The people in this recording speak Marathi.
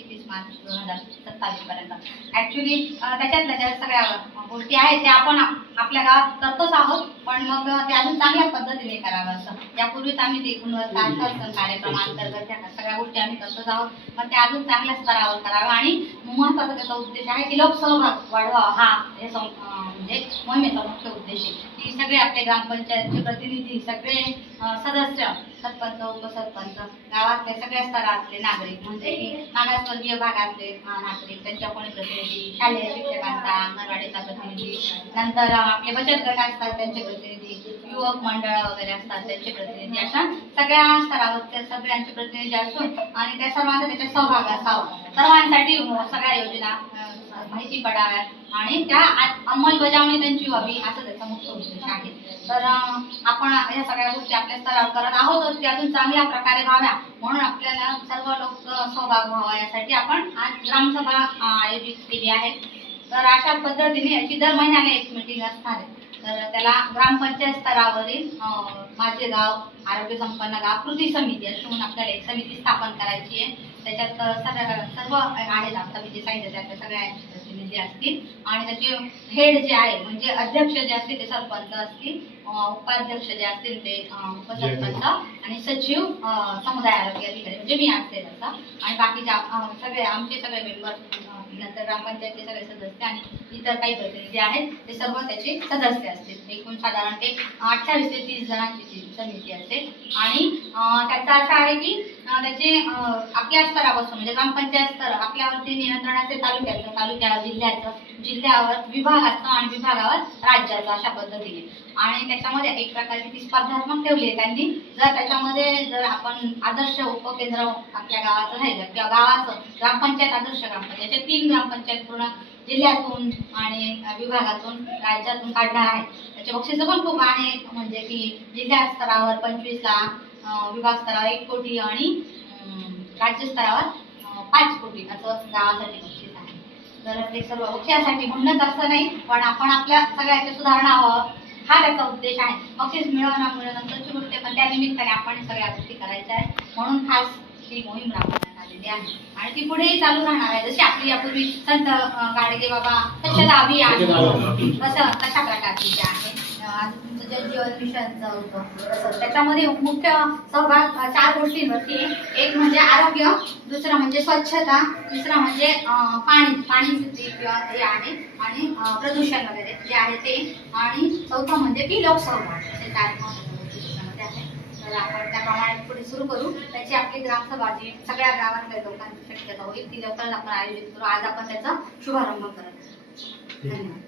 31 मार्च 2027 पर्यंत. ऍक्च्युली त्याच्यातल्या ज्या सगळ्या गोष्टी आहेत त्या आपण आपल्या गावात करतोच आहोत, पण मग ते अजून चांगल्या पद्धतीने करावं असं. यापूर्वीच आम्ही ते गुणवत्ता आश्वासन कार्यक्रमांतर्गत त्या सगळ्या गोष्टी आम्ही करतोच आहोत, पण ते अजून चांगल्या स्तरावर करावं. आणि महत्त्वाचा त्याचा उद्देश आहे की लोकसहभाग वाढवावा, हा म्हणजे मोहिमेचा मुख्य उद्देश आहे की सगळे आपले ग्रामपंचायतचे प्रतिनिधी, सगळे सदस्य, सरपंच, उपसरपंच, गावातले सगळ्या स्तरातले नागरिक, म्हणजे की मागासवर्गीय भागातले नागरिक, त्यांच्या कोणी प्रतिनिधी, शालेय शिक्षकांचा, अंगणवाडीचा प्रतिनिधी, नंतर आपले बचत गट असतात त्यांचे प्रतिनिधी, युवक मंडळ वगैरे असतात त्यांचे प्रतिनिधी, अशा सगळ्या स्तरावर सगळ्यांचे प्रतिनिधी असून आणि त्या सर्वांचा त्याच्यात सहभाग असावा. सर्वांसाठी सगळ्या योजना माहिती पडाव्यात आणि त्या अंमलबजावणी त्यांची व्हावी, असं त्याचा मुख्य उद्देश आहे. तर आपण या सगळ्या गोष्टी आपल्या स्तरावर करत आहोतच, ते अजून चांगल्या प्रकारे व्हाव्या म्हणून आपल्याला सर्व लोक सहभाग व्हावा यासाठी आपण आज ग्रामसभा आयोजित केली आहे. तर अशा पद्धतीने याची दर महिन्याला एक मीटिंग असणार आहे. तर त्याला ग्रामपंचायत स्तरावरील माझे गाव आरोग्य संपन्न गाव कृती समिती अशी म्हणून आपल्याला एक समिती स्थापन करायची आहे. त्याच्यात सर्व आहेत, समिती सांगितलं त्यातल्या सगळ्या प्रतिनिधी असतील आणि त्याचे हेड जे आहे म्हणजे अध्यक्ष जे असतील ते सरपंच असतील, उपाध्यक्ष जे असतील ते उपसरपंच आणि सचिव समुदाय आरोग्य अधिकारी म्हणजे मी असते तसा, आणि बाकीचे सगळे आमचे सगळे मेंबर, नंतर ग्रामपंचायतचे सगळे सदस्य आणि इतर काही प्रतिनिधी आहेत ते सर्व त्याचे सदस्य असतील. एकूण साधारण ते 28 ते 30 जणांची समिती असेल. आणि त्याचा असा आहे की त्याचे आपल्या स्तरापासून म्हणजे ग्रामपंचायत स्तर आपल्यावरती नियंत्रण असते, तालुक्यावर जिल्ह्यावर विभागाचं आणि विभागावर राज्याचं, अशा पद्धतीने. आणि त्याच्यामध्ये एक प्रकारची ती स्पर्धात्मक ठेवली आहे त्यांनी. जर त्याच्यामध्ये जर आपण आदर्श उपकेंद्र आपल्या गावाचं राहिलं किंवा गावाचं ग्रामपंचायत आदर्श ग्रामपंचायत, याचे 3 ग्रामपंचायत पूर्ण जिल्ह्यातून आणि विभागातून राज्यातून काढणार आहे. त्याचे बक्षीस पण खूप आहे, म्हणजे की जिल्हा स्तरावर 25 लाख, विभाग स्तरावर 1 कोटी आणि राज्य स्तरावर 5 कोटी असं गावासाठी बक्षीस आहे. तर ते सर्व बक्षिसासाठी म्हणणंच असं नाही, पण आपण आपल्या सगळ्याची सुधारणा व्हावं हा त्याचा उद्देश आहे. बक्षीस मिळवण्यानंतरची गोष्ट, पण त्या निमित्ताने आपण सगळ्या गोष्टी करायच्या आहेत म्हणून खास ही मोहीम राबवण्यात आलेली आहे आणि ती पुढेही चालू राहणार आहे. जशी आपली यापूर्वी संत गाडगे बाबा स्वच्छता अभियान तशा प्रकारची जे आहे, तुमचं जल जीवन मिशनचं होतं, त्याच्यामध्ये मुख्य सहभाग 4 गोष्टींवरती आहे. एक म्हणजे आरोग्य, दुसरं म्हणजे स्वच्छता, तिसरं म्हणजे पाणी शुद्धी किंवा हे आहे आणि प्रदूषण वगैरे जे आहे ते, आणि चौथं म्हणजे की लोकसहभाग. असे 4 गोष्टी त्याच्यामध्ये आहे. तर आपण त्याप्रमाणे पुढे सुरू करू. त्याची आपली ग्रामसभा जी सगळ्या गावातल्या लोकांची शक्यता होईल ती लवकरच आपण आयोजित करू. आज आपण त्याचा शुभारंभ करत आहोत. धन्यवाद.